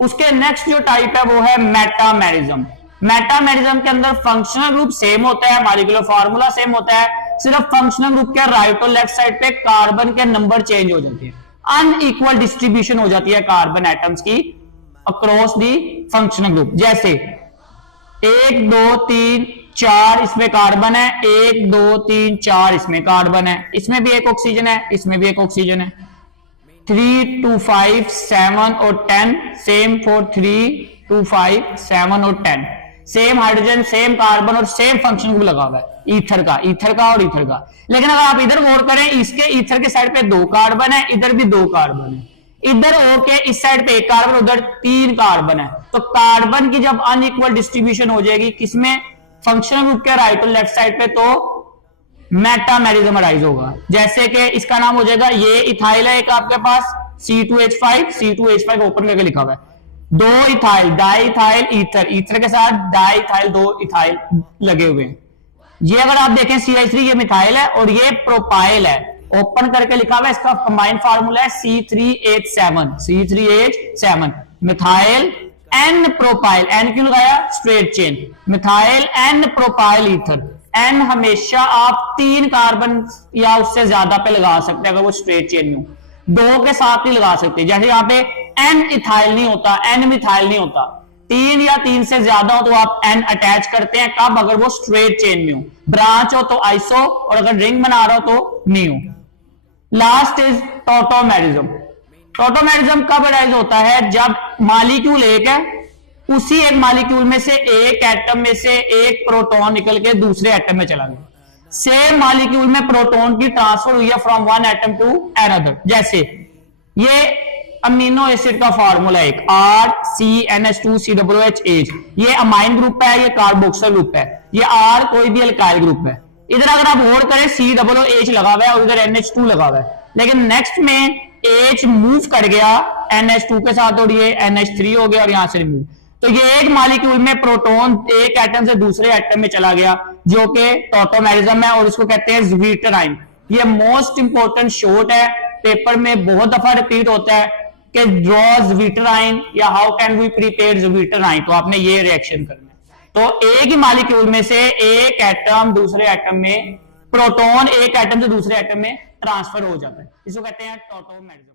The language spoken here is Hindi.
उसके नेक्स्ट जो टाइप है वो है मेटामेरिज्म। मेटामेरिज्म के अंदर फंक्शनल ग्रुप सेम होता है, मॉलिक्यूलर फार्मूला सेम होता है, सिर्फ फंक्शनल ग्रुप के राइट और लेफ्ट साइड पे कार्बन के नंबर चेंज हो जाते हैं, अनइक्वल डिस्ट्रीब्यूशन हो जाती है कार्बन एटम्स की अक्रॉस दी फंक्शनल ग्रुप। जैसे 1 2 3 4 इसमें कार्बन है, 1 2 3 4 इसमें कार्बन है, इसमें भी एक ऑक्सीजन है, इसमें भी एक ऑक्सीजन है। 3 2 5 7 और 10 सेम फॉर 3 2 5 7 और 10, सेम हाइड्रोजन, सेम कार्बन और सेम फंक्शन ग्रुप लगा हुआ है ईथर का और ईथर का। लेकिन अगर आप इधर गौर करें, इसके ईथर के साइड पे 2 कार्बन है, इधर भी 2 कार्बन है, इधर ओके इस साइड पे 1 कार्बन, उधर 3 कार्बन है। तो कार्बन की जब अनइक्वल डिस्ट्रीब्यूशन हो जाएगी किसमें, फंक्शनल ग्रुप के राइट और लेफ्ट साइड पे, तो मेटामेरिज्म अराइज होगा। जैसे कि इसका नाम हो जाएगा, ये इथाइल है एक आपके पास C2H5 ओपन करके लिखा हुआ है, 2 इथाइल डाइथाइल ईथर, ईथर के साथ डाइथाइल 2 इथाइल लगे हुए हैं। ये अगर आप देखें CH3 ये मिथाइल है और ये प्रोपाइल है, ओपन करके लिखा हुआ है, इसका कंबाइंड फार्मूला है C3H7 methyl N propyl, N क्यों लगाया, straight chain, methyl N propyl ether. N हमेशा आप 3 कार्बन या उससे ज्यादा पे लगा सकते हैं अगर वो स्ट्रेट चेन में हो, 2 के साथ नहीं लगा सकते। जैसे यहाँ पे एन इथाइल नहीं होता, एन मिथाइल नहीं होता, 3 या 3 से ज्यादा हो तो आप एन अटैच करते हैं, कब, अगर वो स्ट्रेट चेन में हो, ब्रांच हो तो आइसो, और अगर रिंग बना रहा हो तो नीओ। Last is tautomerism. टॉटोमेरिज्म कब अराइज होता है, जब मॉलिक्यूल एक है, उसी एक मॉलिक्यूल में से एक एटम में से एक प्रोटॉन निकल के दूसरे एटम में चला गया, सेम मॉलिक्यूल में प्रोटॉन की ट्रांसफर हुई है from one atom to another. जैसे ये अमीनो एसिड का फार्मूला एक RCNH2COOH, ये अमाइन ग्रुप है, ये कार्बोक्सिल ग्रुप है, ये R कोई भी अल्काइल ग्रुप है। इधर अगर आप गौर करें COOH लगा हुआ है और इधर NH2 लगा हुआ है, लेकिन नेक्स्ट में H मूव कर गया NH2 के साथ और ये NH3 हो गया और यहां से रिमूव। तो ये एक मॉलिक्यूल में प्रोटॉन एक एटम से दूसरे एटम में चला गया, जो कि टॉटोमेरिज्म है और इसको कहते हैं ज़्वीटराइन। ये मोस्ट इंपोर्टेंट शॉर्ट है, पेपर में बहुत दफा रिपीट होता है कि ड्रॉ ज़्वीटराइन या हाउ कैन वी प्रिपेयर ज़्वीटराइन, तो आपने ये रिएक्शन करना है। तो एक ही मॉलिक्यूल में से एक एटम दूसरे एटम में, प्रोटॉन एक एटम से दूसरे एटम में ट्रांसफर हो जाता है, इसको कहते हैं टॉटोमेरिज्म।